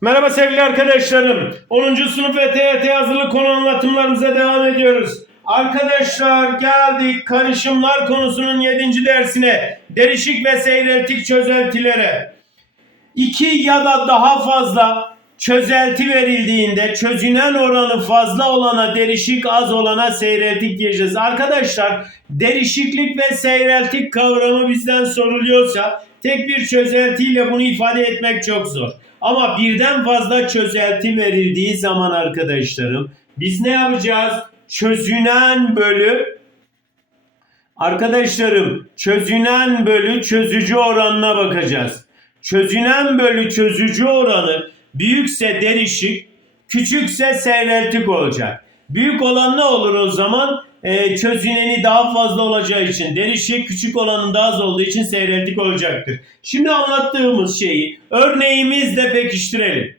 Merhaba sevgili arkadaşlarım. 10. sınıf ve TYT hazırlık konu anlatımlarımıza devam ediyoruz. Arkadaşlar geldik karışımlar konusunun 7. dersine. Derişik ve seyreltik çözeltilere. 2 ya da daha fazla çözelti verildiğinde çözünen oranı fazla olana derişik az olana seyreltik diyeceğiz. Arkadaşlar derişiklik ve seyreltik kavramı bizden soruluyorsa tek bir çözeltiyle bunu ifade etmek çok zor. Ama birden fazla çözelti verildiği zaman arkadaşlarım biz ne yapacağız? Çözünen bölü Arkadaşlarım çözünen bölü çözücü oranına bakacağız. Çözünen bölü çözücü oranı büyükse derişik, küçükse seyreltik olacak. Büyük olan ne olur o zaman? Ee, çözüneni daha fazla olacağı için derişik, küçük olanın daha az olduğu için seyreltik olacaktır. Şimdi anlattığımız şeyi örneğimizle pekiştirelim.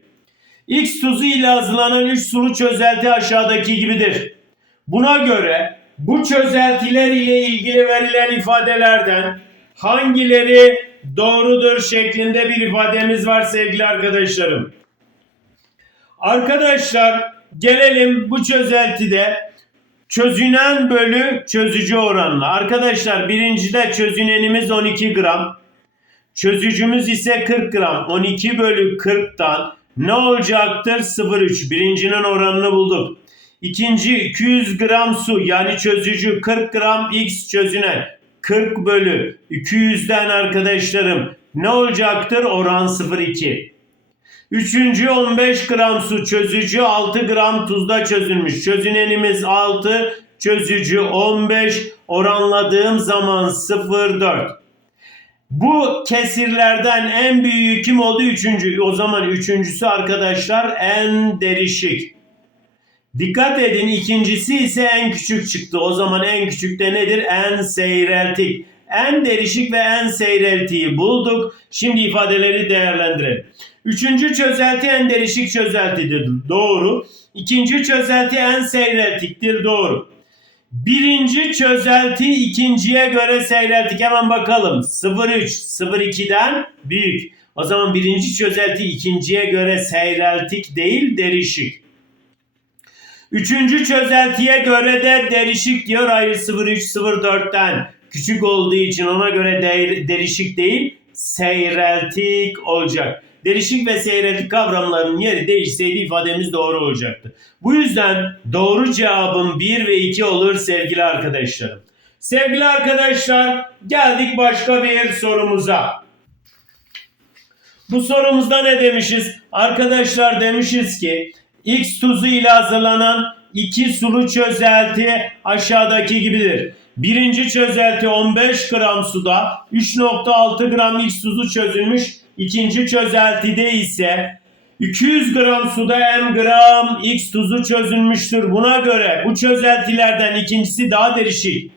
X tuzu ile hazırlanan 3 sulu çözelti aşağıdaki gibidir. Buna göre bu çözeltiler ile ilgili verilen ifadelerden hangileri doğrudur şeklinde bir ifademiz var sevgili arkadaşlarım. Arkadaşlar gelelim bu çözeltide çözünen bölü çözücü oranla. Arkadaşlar birincide çözünenimiz 12 gram. Çözücümüz ise 40 gram. 12 bölü 40'tan ne olacaktır? 0,3. Birincinin oranını bulduk. İkinci 200 gram su yani çözücü 40 gram X çözünen 40 bölü 200'den arkadaşlarım ne olacaktır? Oran 0,2. Üçüncü 15 gram su çözücü 6 gram tuzda çözülmüş. Çözünenimiz 6 çözücü 15 oranladığım zaman 0,4. Bu kesirlerden en büyüğü kim oldu? Üçüncü. O zaman üçüncüsü arkadaşlar en derişik. Dikkat edin ikincisi ise en küçük çıktı. O zaman en küçük de nedir? En seyreltik. En derişik ve en seyreltiği bulduk. Şimdi ifadeleri değerlendirelim. Üçüncü çözelti en derişik çözeltidir. Doğru. İkinci çözelti en seyreltiktir. Doğru. Birinci çözelti ikinciye göre seyreltik. Hemen bakalım. 0,3 0,2'den büyük. O zaman birinci çözelti ikinciye göre seyreltik değil derişik. Üçüncü çözeltiye göre de derişik diyor. Hayır 0,3 0,4'ten küçük olduğu için ona göre de, derişik değil seyreltik olacak. Derişik ve seyreltik kavramlarının yeri değişseydi ifademiz doğru olacaktı. Bu yüzden doğru cevabım 1 ve 2 olur sevgili arkadaşlarım. Sevgili arkadaşlar geldik başka bir sorumuza. Bu sorumuzda ne demişiz? Arkadaşlar demişiz ki X tuzu ile hazırlanan iki sulu çözelti aşağıdaki gibidir. Birinci çözelti 15 gram suda 3.6 gram X tuzu çözülmüş. İkinci çözeltide ise 200 gram suda m gram X tuzu çözülmüştür. Buna göre bu çözeltilerden ikincisi daha derişik.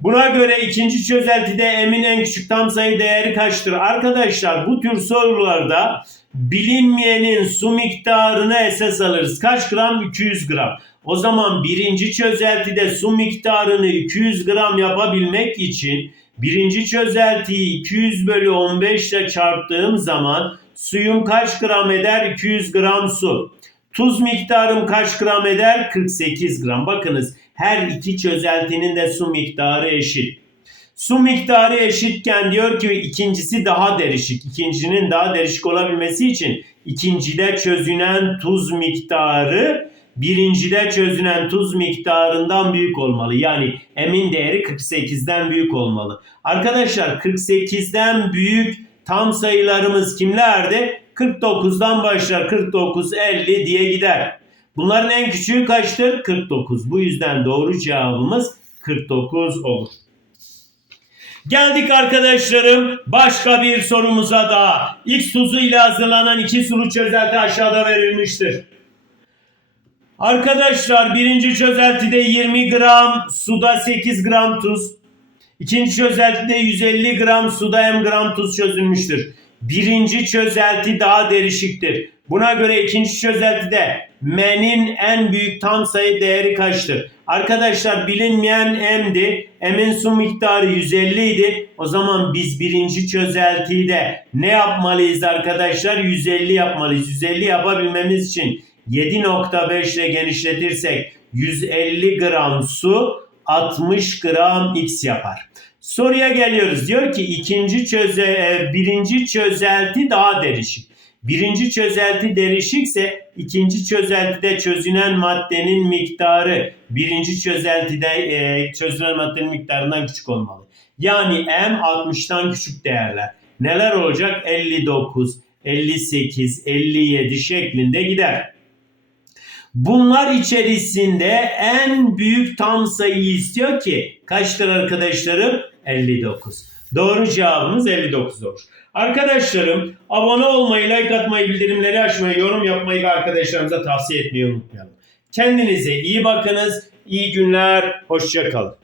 Buna göre ikinci çözeltide m'in en küçük tam sayı değeri kaçtır? Arkadaşlar bu tür sorularda bilinmeyenin su miktarını esas alırız. Kaç gram? 200 gram. O zaman birinci çözeltide su miktarını 200 gram yapabilmek için birinci çözeltiyi 200 bölü 15 ile çarptığım zaman suyum kaç gram eder? 200 gram su. Tuz miktarım kaç gram eder? 48 gram. Bakınız her iki çözeltinin de su miktarı eşit. Su miktarı eşitken diyor ki ikincisi daha derişik. İkincinin daha derişik olabilmesi için ikincide çözünen tuz miktarı birincide çözünen tuz miktarından büyük olmalı. Yani M'in değeri 48'den büyük olmalı. Arkadaşlar 48'den büyük tam sayılarımız kimlerdi? 49'dan başlar 49, 50 diye gider. Bunların en küçüğü kaçtır? 49. Bu yüzden doğru cevabımız 49 olur. Geldik arkadaşlarım başka bir sorumuza daha. X tuzu ile hazırlanan iki sulu çözelti aşağıda verilmiştir. Arkadaşlar birinci çözeltide 20 gram suda 8 gram tuz. İkinci çözeltide 150 gram suda m gram tuz çözülmüştür. Birinci çözelti daha derişiktir. Buna göre ikinci çözeltide m'nin en büyük tam sayı değeri kaçtır? Arkadaşlar bilinmeyen m'di. M'in su miktarı 150 idi. O zaman biz birinci çözeltiyi de ne yapmalıyız arkadaşlar? 150 yapmalıyız. 150 yapabilmemiz için 7.5 ile genişletirsek 150 gram su 60 gram x yapar. Soruya geliyoruz. Diyor ki ikinci çöze, e, birinci çözelti daha derişik. Birinci çözelti derişikse ikinci çözeltide çözünen maddenin miktarı birinci çözeltide e, çözülen maddenin miktarından küçük olmalı. Yani M 60'tan küçük değerler. Neler olacak? 59, 58, 57 şeklinde gider. Bunlar içerisinde en büyük tam sayıyı istiyor ki kaçtır arkadaşlarım? 59. Doğru cevabımız 59 olur. Arkadaşlarım abone olmayı, like atmayı, bildirimleri açmayı, yorum yapmayı ve arkadaşlarımıza tavsiye etmeyi unutmayalım. Kendinize iyi bakınız. İyi günler. Hoşçakalın.